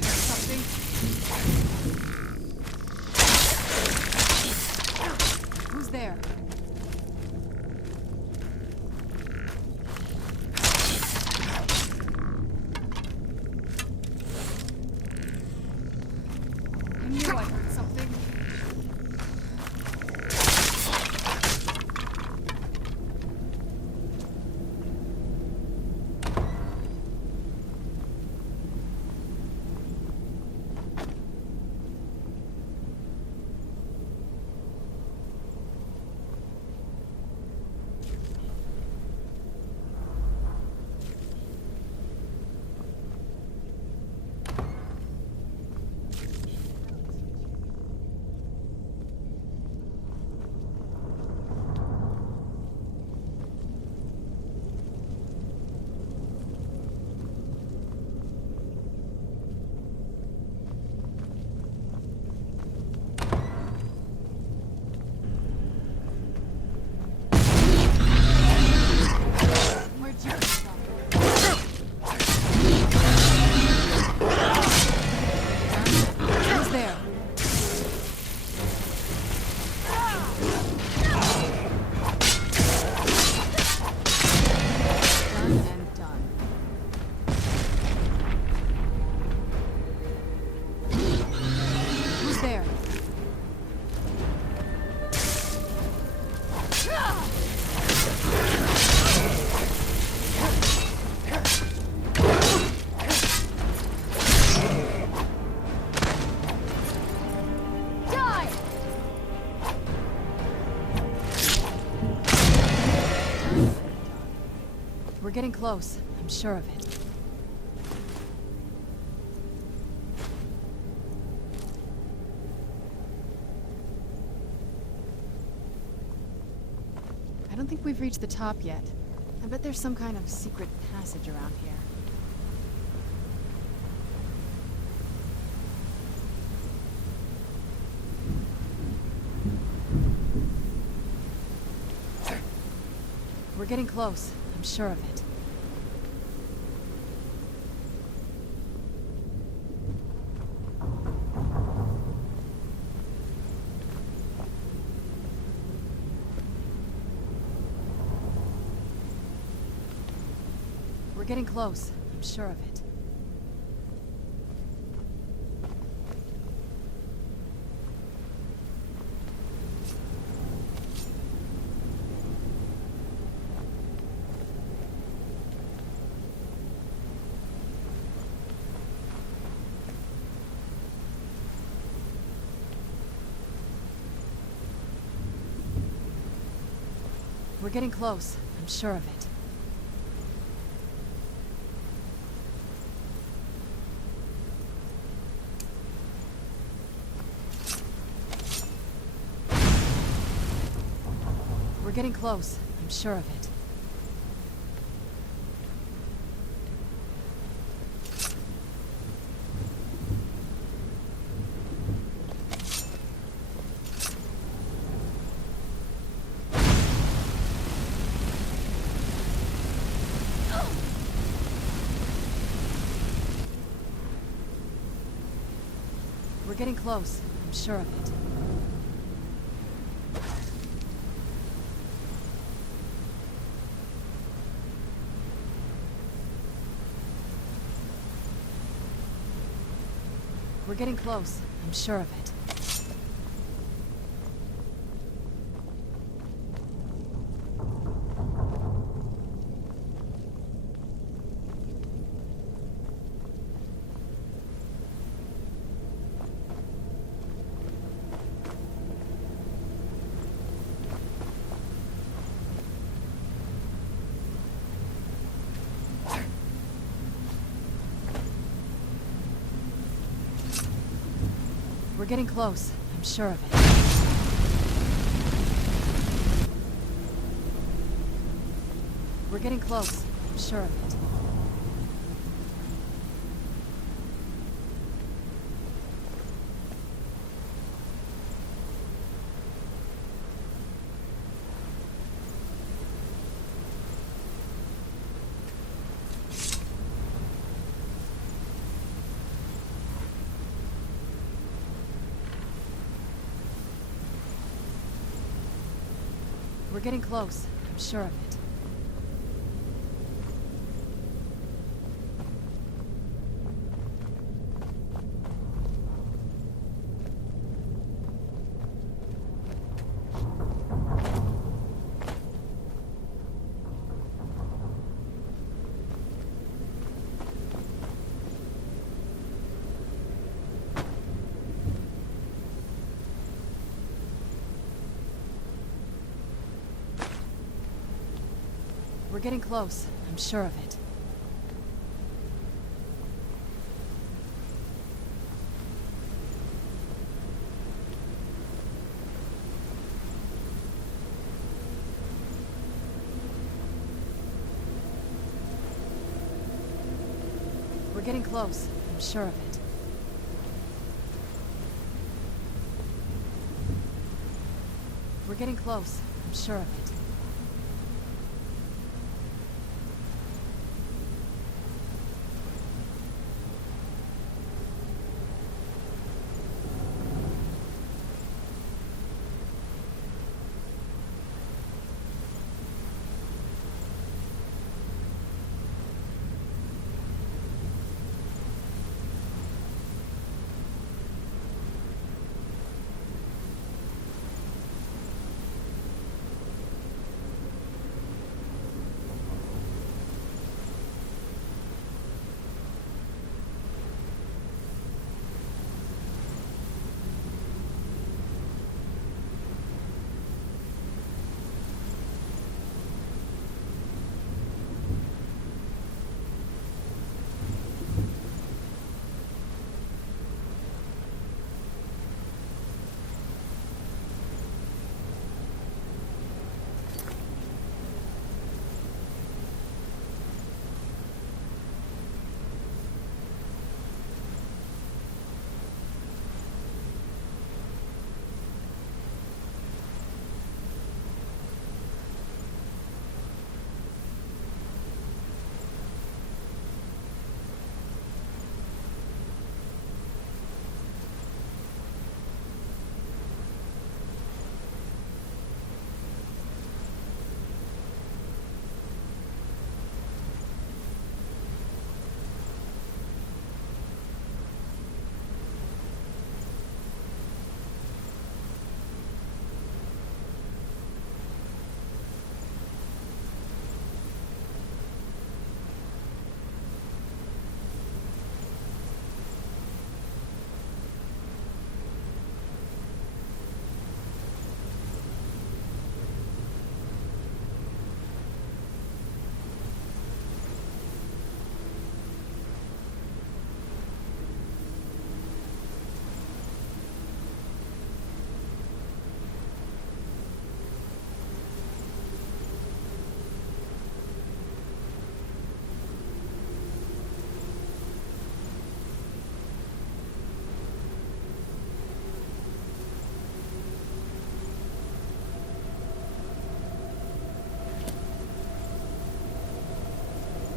heard something? Who's there? I knew I heard something. We're getting close. I'm sure of it. I don't think we've reached the top yet. I bet there's some kind of secret passage around here. We're getting close. I'm sure of it. We're getting close. I'm sure of it. We're getting close. I'm sure of it. We're getting close. I'm sure of it. We're getting close. I'm sure of it. We're getting close. I'm sure of it. We're getting close. I'm sure of it. We're getting close. I'm sure of it. We're getting close. I'm sure of it. We're getting close. I'm sure of it. We're getting close. I'm sure of it. We're getting close. I'm sure of it.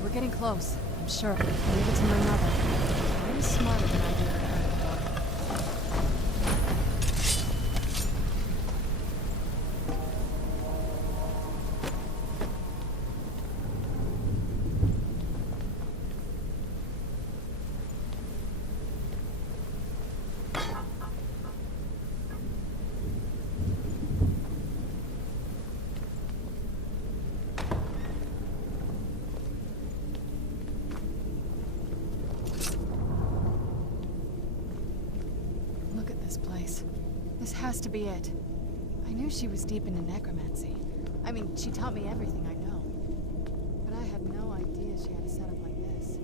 We're getting close. I'm sure. Leave it to my mother. I'm smarter than I do her. This place. This has to be it. I knew she was deep into necromancy. I mean, she taught me everything I know. But I had no idea she had a setup like this.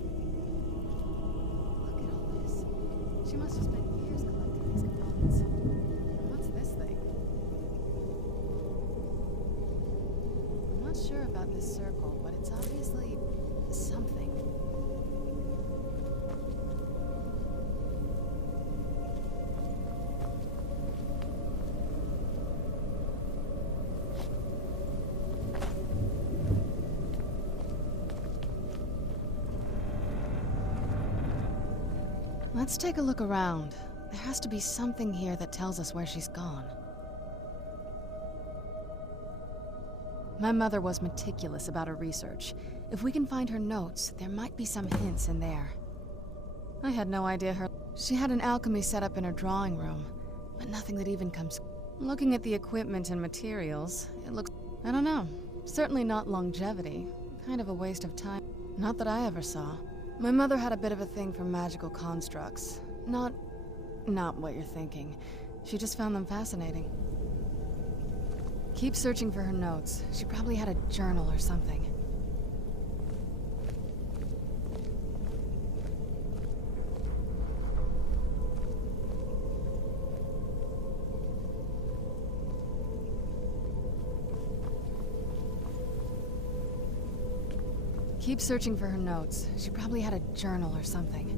Look at all this. She must have spent years collecting these components. What's this thing? I'm not sure about this circle, but it's obviously something. Let's take a look around. There has to be something here that tells us where she's gone. My mother was meticulous about her research. If we can find her notes, there might be some hints in there. I had no idea She had an alchemy set up in her drawing room, but nothing that even comes... Looking at the equipment and materials, it looks... I don't know. Certainly not longevity. Kind of a waste of time. Not that I ever saw. My mother had a bit of a thing for magical constructs. Not what you're thinking. She just found them fascinating. Keep searching for her notes. She probably had a journal or something. Keep searching for her notes. She probably had a journal or something.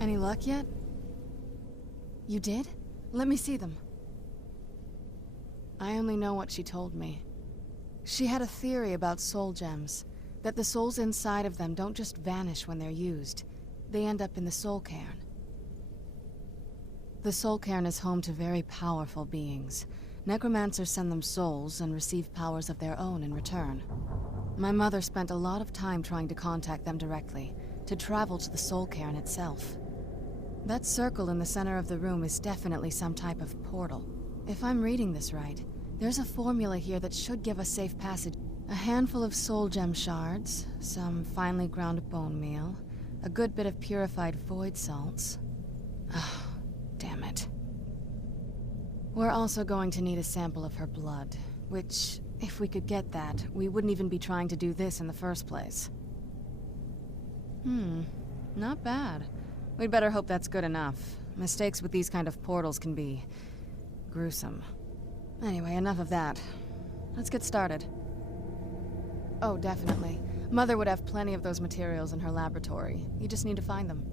Any luck yet? You did? Let me see them. I only know what she told me. She had a theory about soul gems, that the souls inside of them don't just vanish when they're used. They end up in the soul cairn. The soul cairn is home to very powerful beings. Necromancers send them souls and receive powers of their own in return. My mother spent a lot of time trying to contact them directly, to travel to the soul cairn itself. That circle in the center of the room is definitely some type of portal. If I'm reading this right, there's a formula here that should give us safe passage. A handful of soul gem shards, some finely ground bone meal, a good bit of purified void salts. Oh, damn it. We're also going to need a sample of her blood, which, if we could get that, we wouldn't even be trying to do this in the first place. Not bad. We'd better hope that's good enough. Mistakes with these kind of portals can be... gruesome. Anyway, enough of that. Let's get started. Oh, definitely. Mother would have plenty of those materials in her laboratory. You just need to find them.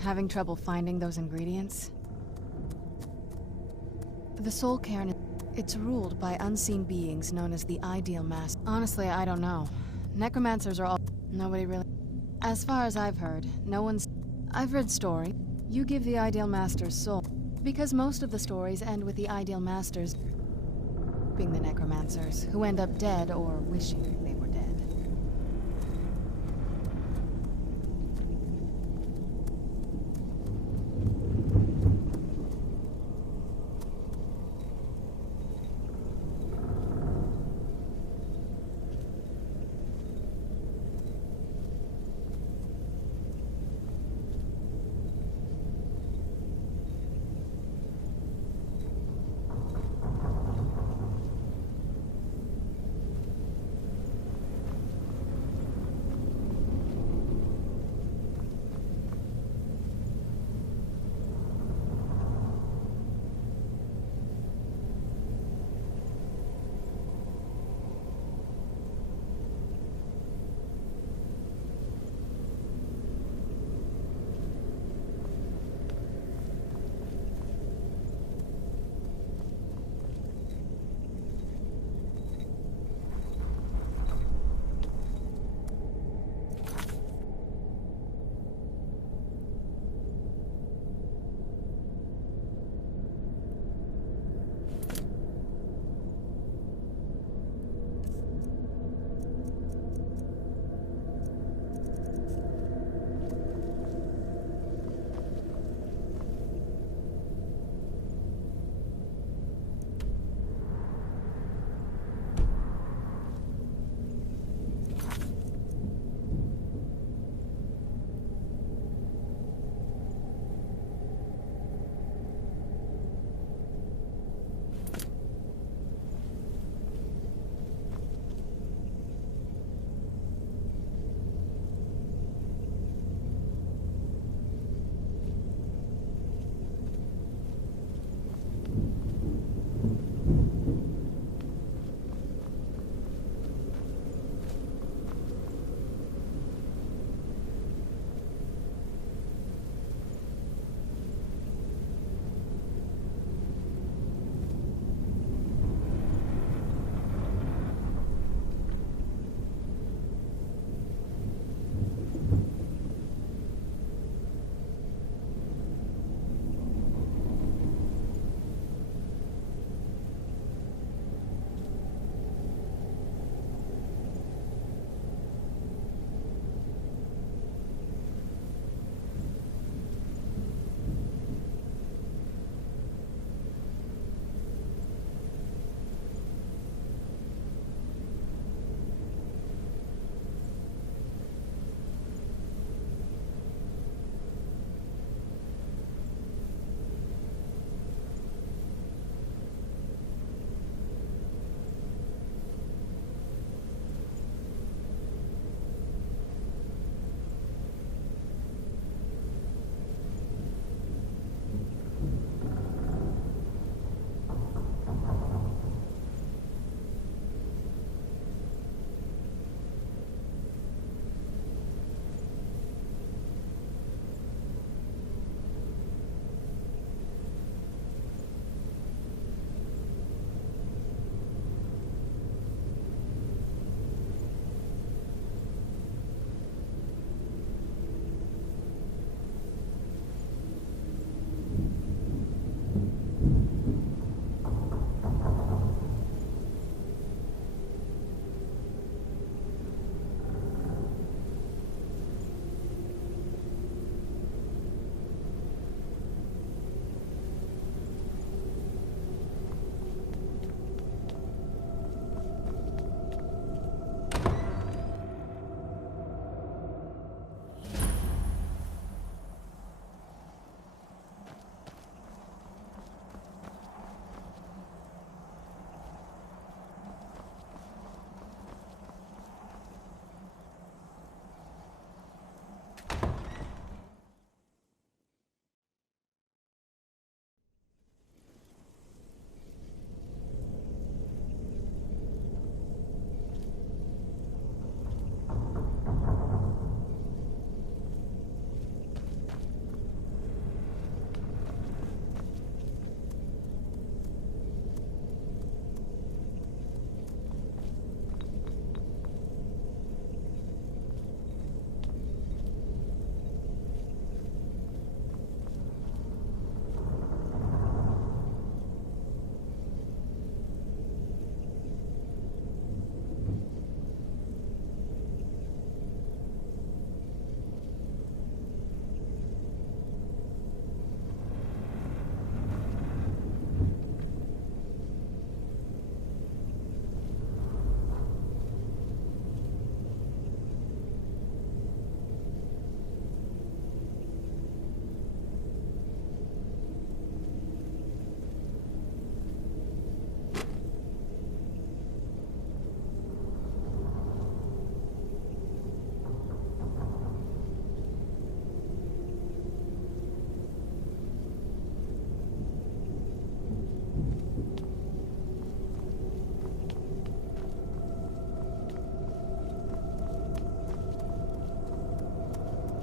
Having trouble finding those ingredients? The Soul Cairn, it's ruled by unseen beings known as the Ideal Master. Honestly, I don't know. Necromancers are all... Nobody really... As far as I've heard, no one's... I've read story. You give the Ideal Master's soul. Because most of the stories end with the Ideal Masters being the necromancers, who end up dead or wishing they were dead.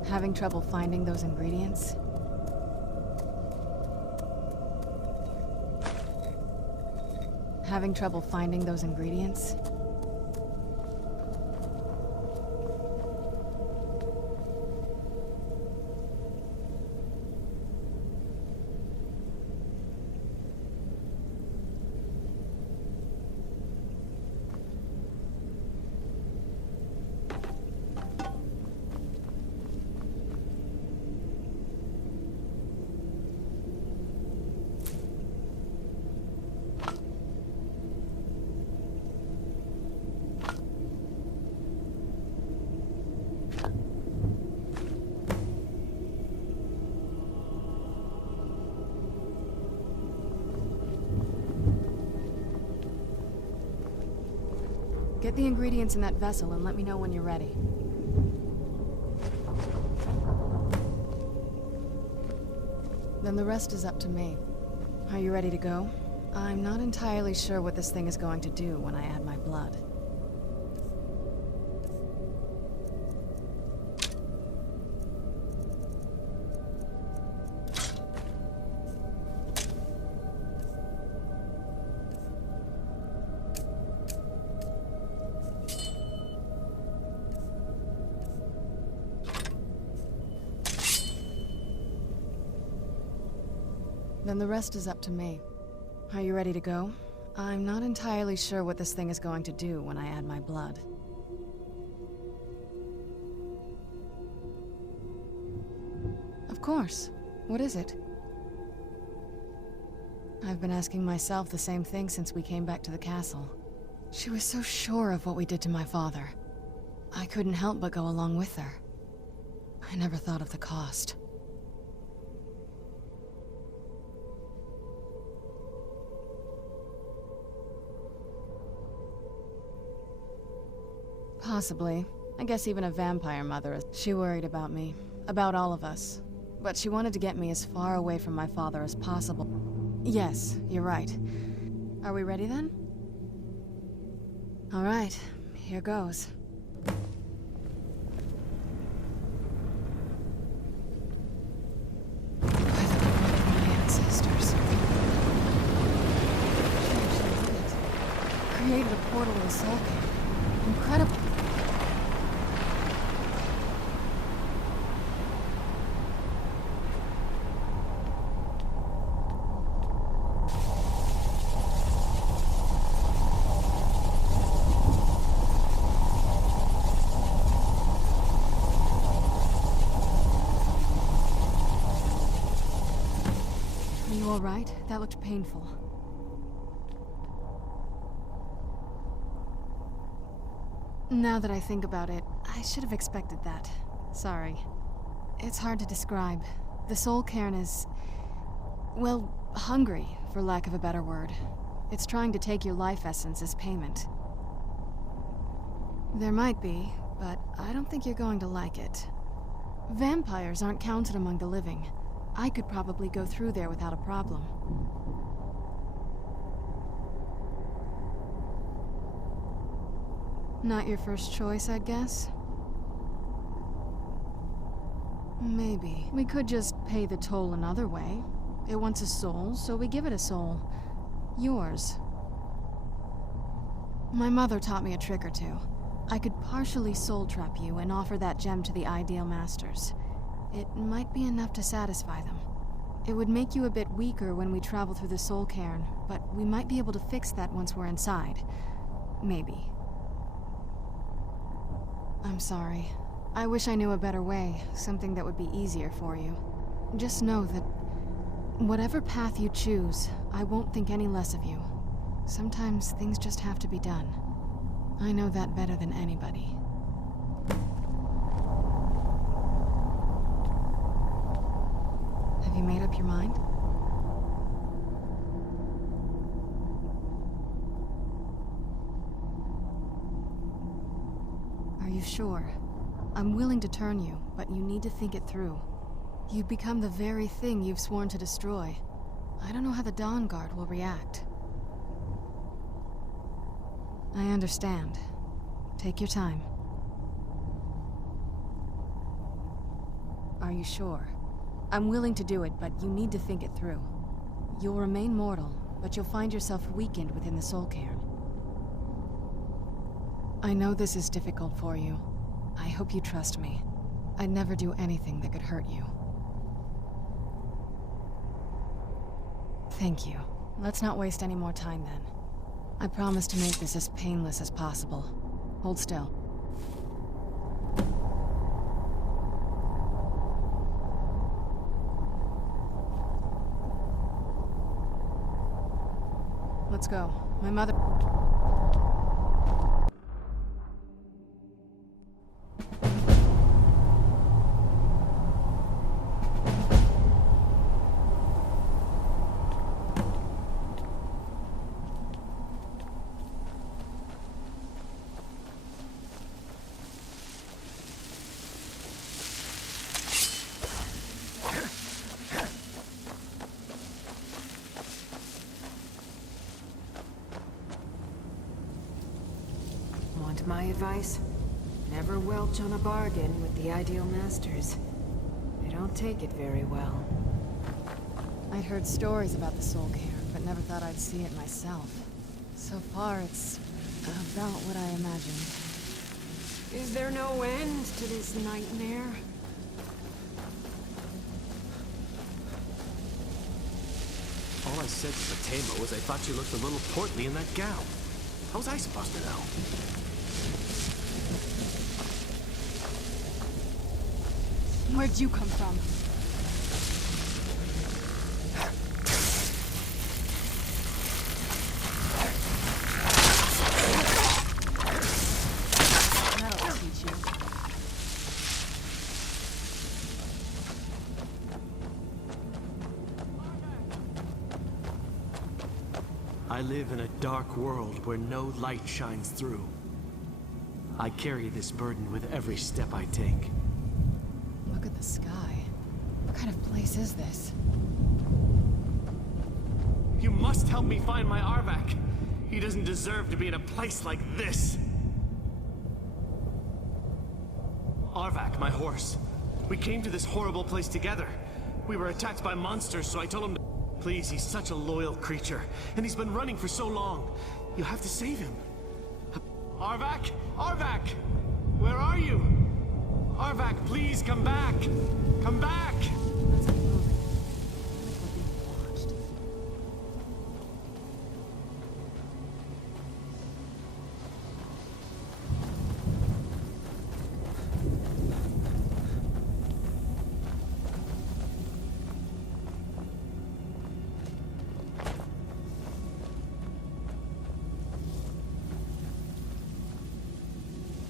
Having trouble finding those ingredients? Having trouble finding those ingredients? Get the ingredients in that vessel and let me know when you're ready. Then the rest is up to me. Are you ready to go? I'm not entirely sure what this thing is going to do when I add my blood. Then the rest is up to me. Are you ready to go? I'm not entirely sure what this thing is going to do when I add my blood. Of course. What is it? I've been asking myself the same thing since we came back to the castle. She was so sure of what we did to my father. I couldn't help but go along with her. I never thought of the cost. Possibly. I guess even a vampire mother. She worried about me. About all of us. But she wanted to get me as far away from my father as possible. Yes, you're right. Are we ready then? All right, here goes. By the blood of my ancestors. She actually did it. Created a portal to the Soul Cave. Incredible. Are you all right? That looked painful. Now that I think about it, I should have expected that. Sorry. It's hard to describe. The Soul Cairn is... well, hungry, for lack of a better word. It's trying to take your life essence as payment. There might be, but I don't think you're going to like it. Vampires aren't counted among the living. I could probably go through there without a problem. Not your first choice, I'd guess? Maybe. We could just pay the toll another way. It wants a soul, so we give it a soul. Yours. My mother taught me a trick or two. I could partially soul trap you and offer that gem to the Ideal Masters. It might be enough to satisfy them. It would make you a bit weaker when we travel through the Soul Cairn, but we might be able to fix that once we're inside. Maybe. I'm sorry. I wish I knew a better way, something that would be easier for you. Just know that whatever path you choose, I won't think any less of you. Sometimes things just have to be done. I know that better than anybody. Have you made up your mind? Are you sure? I'm willing to turn you, but you need to think it through. You'd become the very thing you've sworn to destroy. I don't know how the Dawn Guard will react. I understand. Take your time. you sure? I'm willing to do it, but you need to think it through. You'll remain mortal, but you'll find yourself weakened within the soul cairn. I know this is difficult for you. I hope you trust me. I'd never do anything that could hurt you. Thank you. Let's not waste any more time then. I promise to make this as painless as possible. Hold still. Let's go. My mother... Want my advice? Never welch on a bargain with the ideal masters. They don't take it very well. I'd heard stories about the soul cairn, but never thought I'd see it myself. So far, it's about what I imagined. Is there no end to this nightmare? All I said to Fatima was I thought she looked a little portly in that gown. How was I supposed to know? Where'd you come from? That'll teach you. I live in a dark world where no light shines through. I carry this burden with every step I take. Look at the sky. What kind of place is this? You must help me find my Arvak. He doesn't deserve to be in a place like this. Arvak, my horse. We came to this horrible place together. We were attacked by monsters, so I told him to... Please, he's such a loyal creature, and he's been running for so long. You have to save him. Arvak? Arvak! Where are you? Arvak, please come back! Come back! Let's keep moving. Like we're being watched.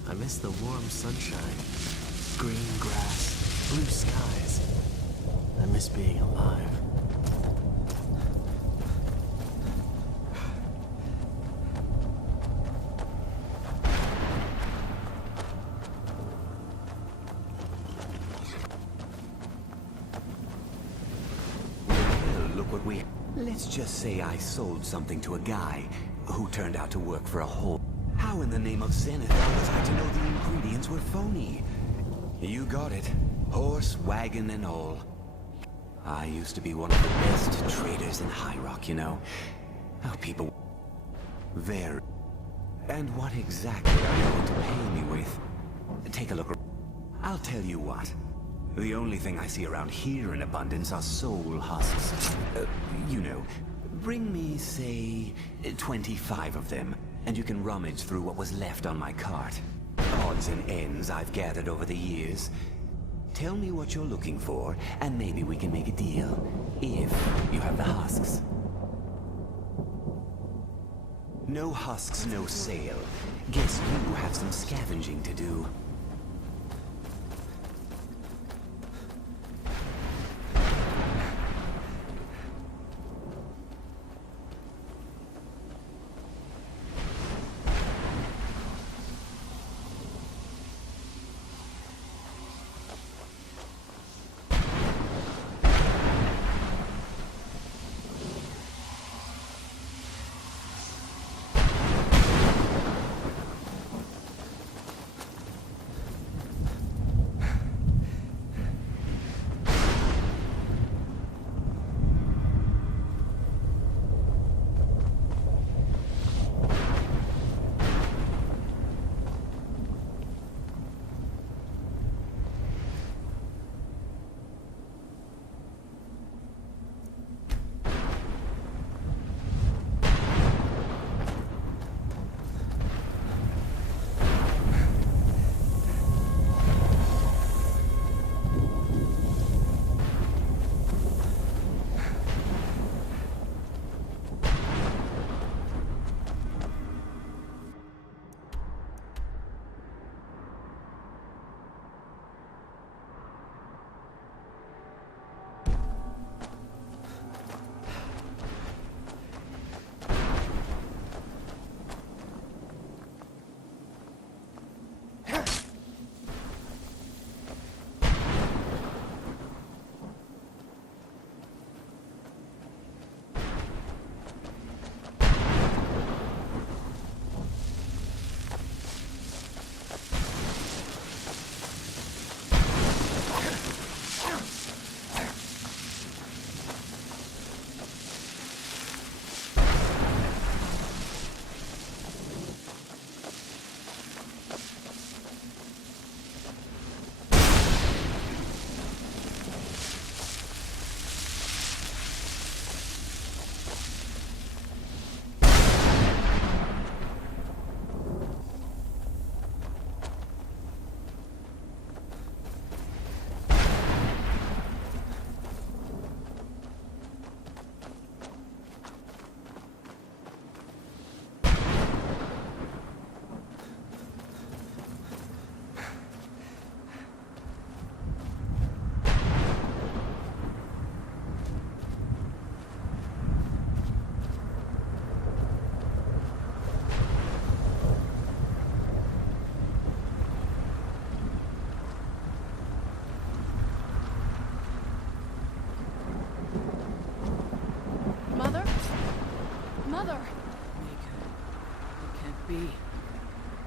I miss the warm sunshine, green grass, blue skies. I miss being alive. Well, look what we... Let's just say I sold something to a guy who turned out to work for a whole... How in the name of Zenith was I to know the ingredients were phony? You got it. Horse, wagon, and all. I used to be one of the best traders in High Rock, you know. How people... Very... And what exactly are you going to pay me with? Take a look. I'll tell you what. The only thing I see around here in abundance are soul husks. You know, bring me, say, 25 of them. And you can rummage through what was left on my cart. Odds and ends I've gathered over the years. Tell me what you're looking for, and maybe we can make a deal. If you have the husks. No husks, no sale. Guess you have some scavenging to do.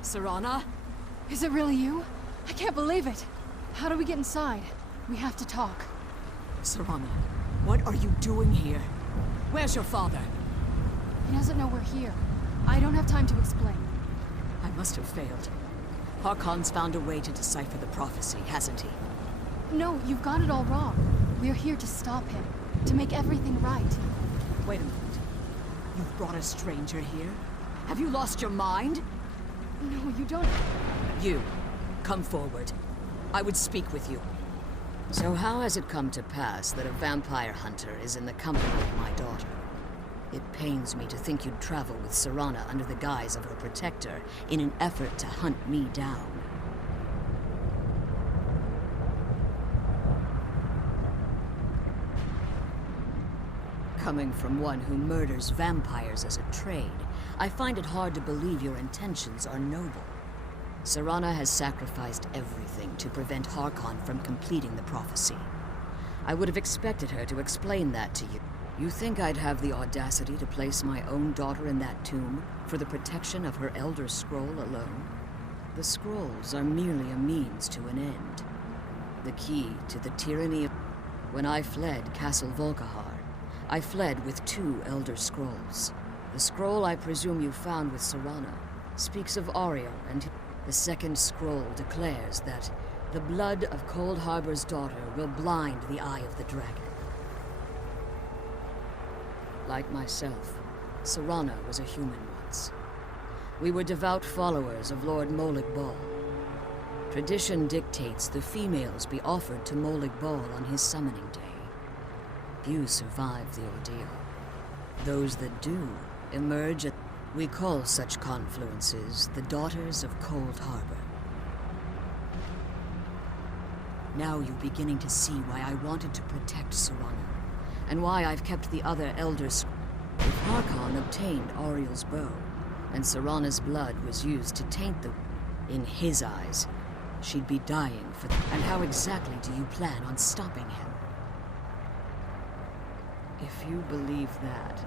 Serana? Is it really you? I can't believe it. How do we get inside? We have to talk. Serana, what are you doing here? Where's your father? He doesn't know we're here. I don't have time to explain. I must have failed. Harkon's found a way to decipher the prophecy, hasn't he? No, you've got it all wrong. We're here to stop him. To make everything right. Wait a minute. You've brought a stranger here? Have you lost your mind? No, you don't. You, come forward. I would speak with you. So how has it come to pass that a vampire hunter is in the company of my daughter? It pains me to think you'd travel with Serana under the guise of her protector in an effort to hunt me down. Coming from one who murders vampires as a trade, I find it hard to believe your intentions are noble. Serana has sacrificed everything to prevent Harkon from completing the prophecy. I would have expected her to explain that to you. You think I'd have the audacity to place my own daughter in that tomb for the protection of her Elder Scroll alone? The scrolls are merely a means to an end. The key to the tyranny of... When I fled Castle Volkihar, I fled with 2 Elder Scrolls. The scroll I presume you found with Serana speaks of Ariel, and the second scroll declares that the blood of Cold Harbor's daughter will blind the eye of the dragon. Like myself, Serana was a human once. We were devout followers of Lord Molig Bal. Tradition dictates the females be offered to Molig Bal on his summoning day. Few survive the ordeal. Those that do emerge at... We call such confluences the Daughters of Cold Harbor. Now you're beginning to see why I wanted to protect Serana, and why I've kept the other elders. If Harkon obtained Ariel's bow, and Serana's blood was used to taint the... In his eyes, she'd be dying for... And how exactly do you plan on stopping him? If you believe that,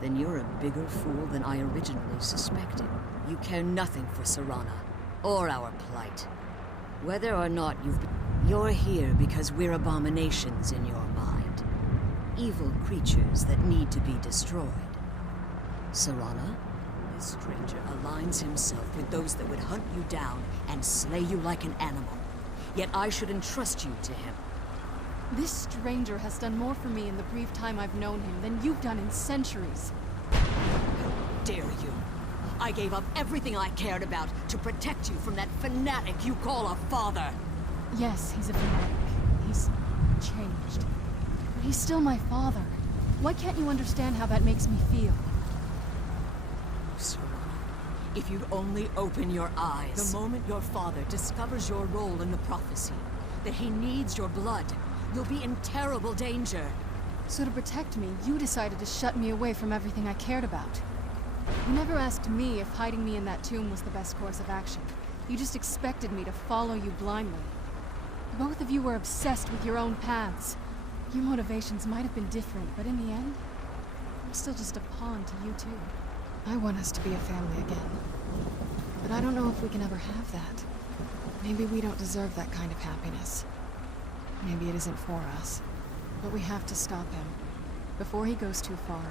then you're a bigger fool than I originally suspected. You care nothing for Serana, or our plight. Whether or not you're here because we're abominations in your mind. Evil creatures that need to be destroyed. Serana, this stranger aligns himself with those that would hunt you down and slay you like an animal. Yet I should entrust you to him. This stranger has done more for me in the brief time I've known him than you've done in centuries. How dare you! I gave up everything I cared about to protect you from that fanatic you call a father! Yes, he's a fanatic. He's changed. But he's still my father. Why can't you understand how that makes me feel? Serana, if you'd only open your eyes. The moment your father discovers your role in the prophecy, that he needs your blood, you'll be in terrible danger. So to protect me, you decided to shut me away from everything I cared about. You never asked me if hiding me in that tomb was the best course of action. You just expected me to follow you blindly. Both of you were obsessed with your own paths. Your motivations might have been different, but in the end, I'm still just a pawn to you two. I want us to be a family again. But I don't know if we can ever have that. Maybe we don't deserve that kind of happiness. Maybe it isn't for us. But we have to stop him, before he goes too far.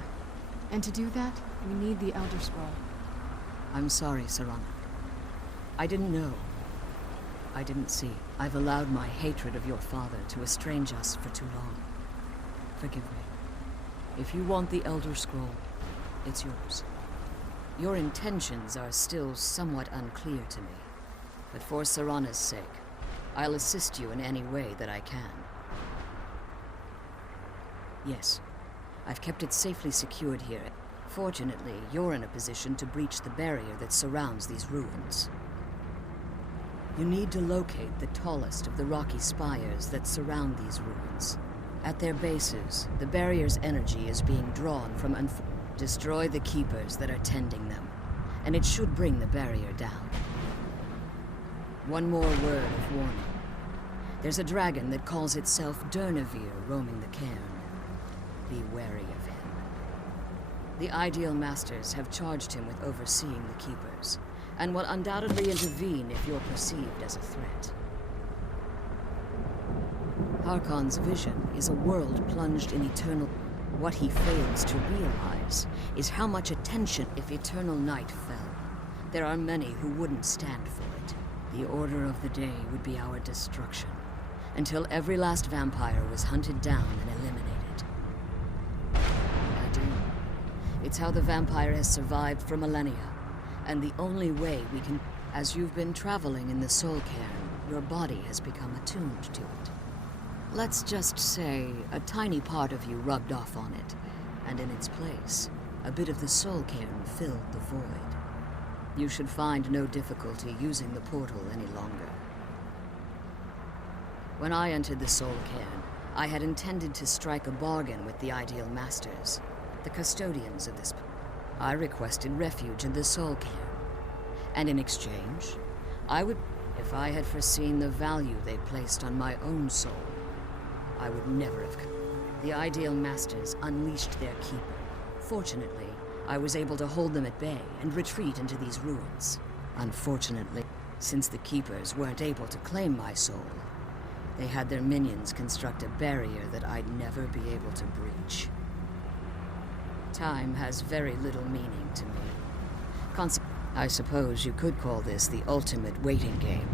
And to do that, we need the Elder Scroll. I'm sorry, Serana. I didn't know. I didn't see. I've allowed my hatred of your father to estrange us for too long. Forgive me. If you want the Elder Scroll, it's yours. Your intentions are still somewhat unclear to me, but for Serana's sake, I'll assist you in any way that I can. Yes, I've kept it safely secured here. Fortunately, you're in a position to breach the barrier that surrounds these ruins. You need to locate the tallest of the rocky spires that surround these ruins. At their bases, the barrier's energy is being drawn from Destroy the keepers that are tending them, and it should bring the barrier down. One more word of warning. There's a dragon that calls itself Durnevere roaming the cairn. Be wary of him. The Ideal Masters have charged him with overseeing the keepers, and will undoubtedly intervene if you're perceived as a threat. Harkon's vision is a world plunged in eternal... What he fails to realize is how much attention if eternal night fell. There are many who wouldn't stand for it. The order of the day would be our destruction, until every last vampire was hunted down and eliminated. I do. It's how the vampire has survived for millennia, and the only way we can... As you've been traveling in the Soul Cairn, your body has become attuned to it. Let's just say a tiny part of you rubbed off on it, and in its place, a bit of the Soul Cairn filled the void. You should find no difficulty using the portal any longer. When I entered the Soul Cairn, I had intended to strike a bargain with the Ideal Masters, the custodians of this... I requested refuge in the Soul Cairn, and in exchange, I would... If I had foreseen the value they placed on my own soul, I would never have... The Ideal Masters unleashed their keeper. Fortunately, I was able to hold them at bay and retreat into these ruins. Unfortunately, since the Keepers weren't able to claim my soul, they had their minions construct a barrier that I'd never be able to breach. Time has very little meaning to me. I suppose you could call this the ultimate waiting game,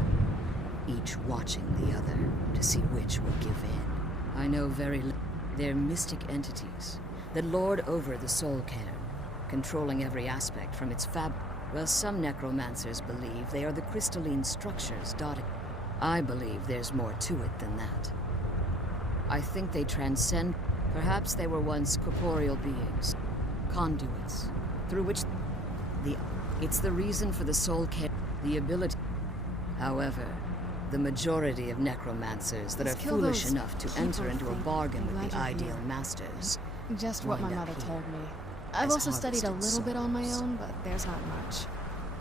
each watching the other to see which will give in. I know very little. They're mystic entities that lord over the Soul Cairn, controlling every aspect from its fabric. Well, some necromancers believe they are the crystalline structures dotted. I believe there's more to it than that. I think they transcend. Perhaps they were once corporeal beings, conduits, through which it's the reason for the Soul Cairn, the ability. However, the majority of necromancers that are foolish enough to enter into a bargain with the Ideal Masters. Just what my mother told me. I've also studied a little bit on my own, but there's not much.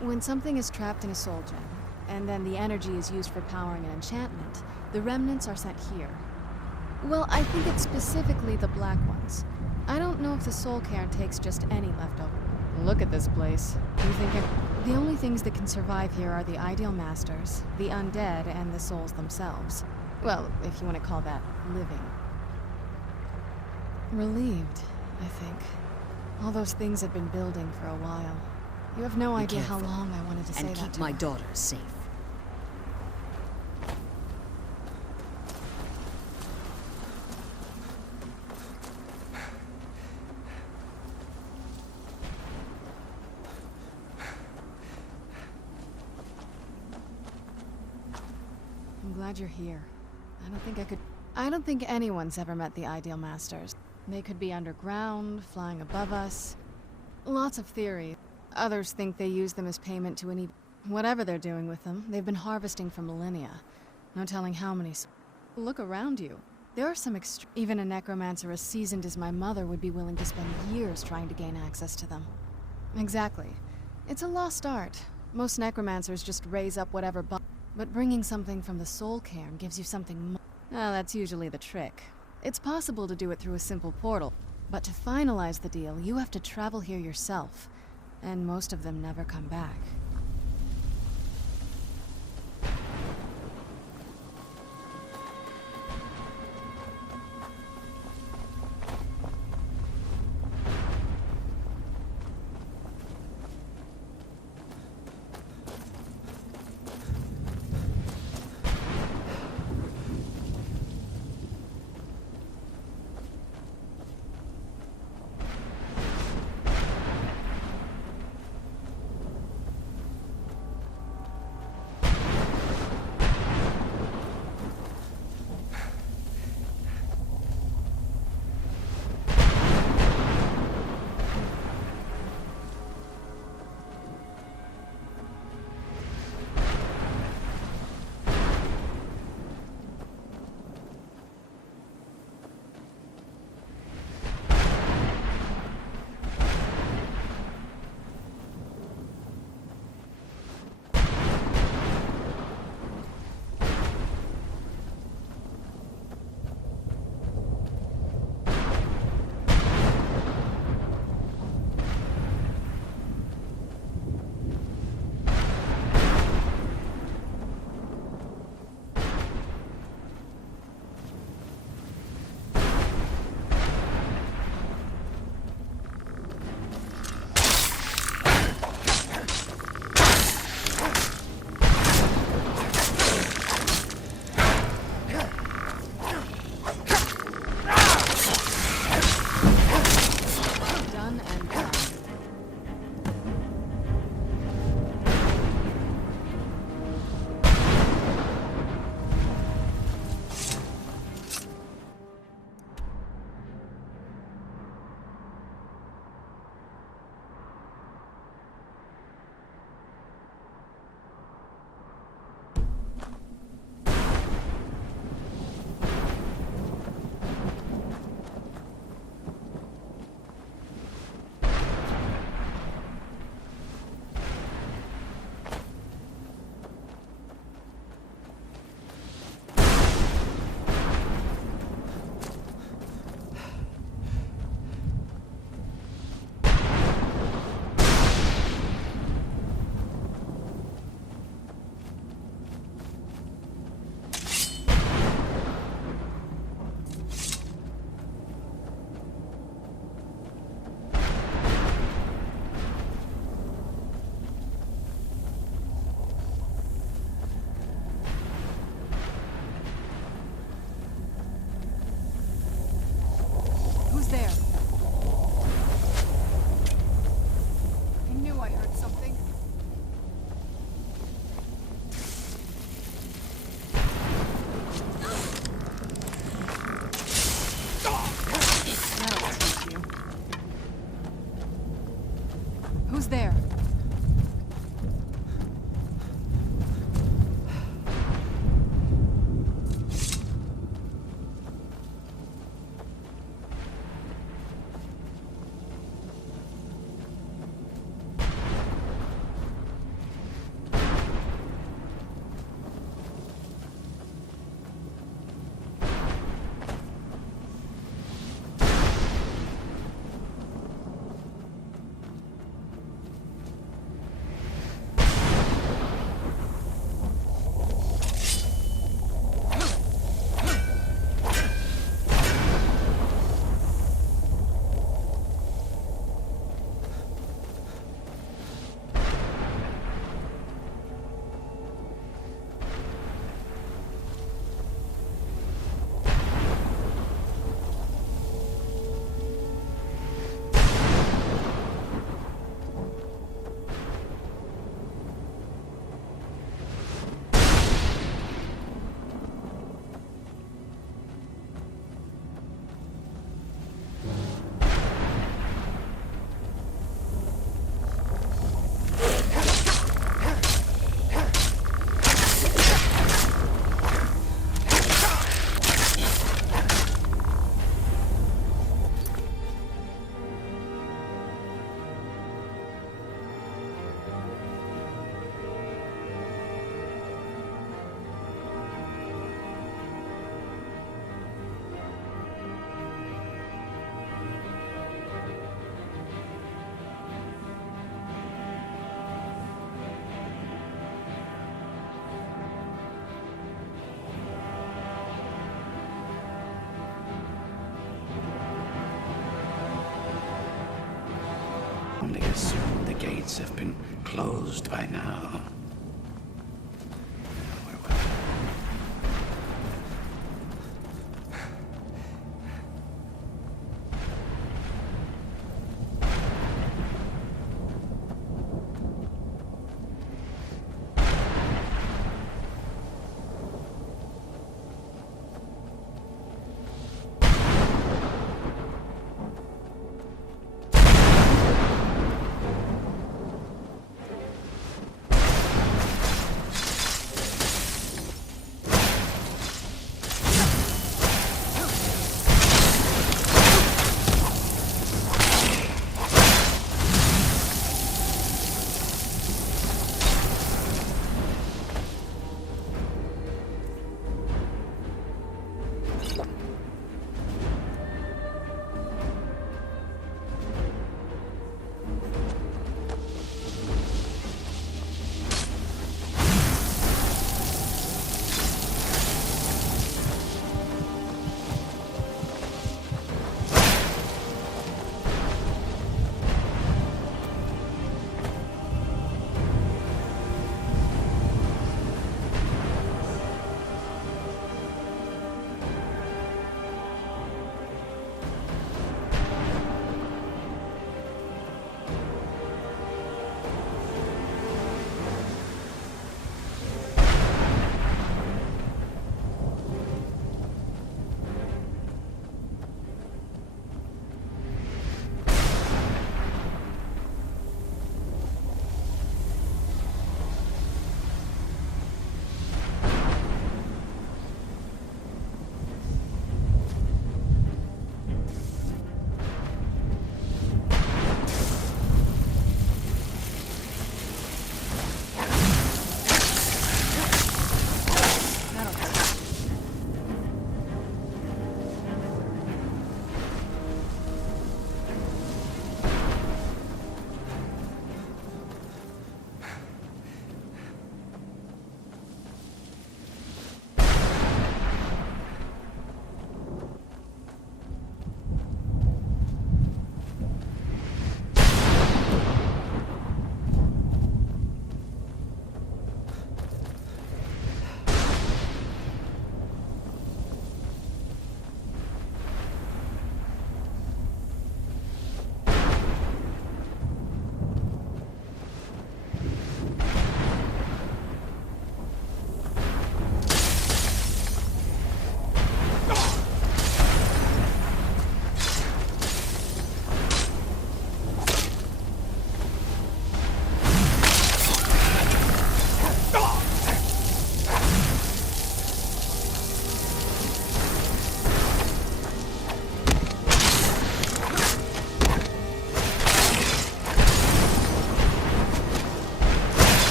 When something is trapped in a soul gem, and then the energy is used for powering an enchantment, the remnants are sent here. Well, I think it's specifically the black ones. I don't know if the Soul Cairn takes just any leftover. Look at this place. You think the only things that can survive here are the Ideal Masters, the undead, and the souls themselves. Well, if you want to call that living. Relieved, I think. All those things have been building for a while. You have no idea how long I wanted to say that to and keep my daughter safe. I'm glad you're here. I don't think anyone's ever met the Ideal Masters. They could be underground, flying above us. Lots of theories. Others think they use them as payment to any... Whatever they're doing with them, they've been harvesting for millennia. No telling how many... Look around you. There are some even a necromancer as seasoned as my mother would be willing to spend years trying to gain access to them. Exactly. It's a lost art. Most necromancers just raise up whatever but bringing something from the Soul Cairn gives you something more. That's usually the trick. It's possible to do it through a simple portal, but to finalize the deal, you have to travel here yourself, and most of them never come back. only assumed the gates have been closed by now.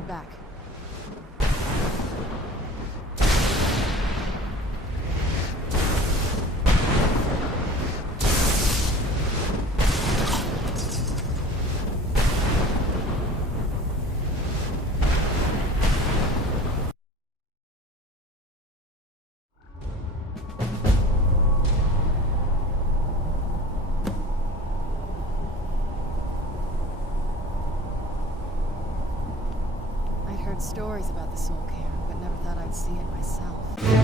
head back. I'd heard stories about the Soul Cairn, but never thought I'd see it myself.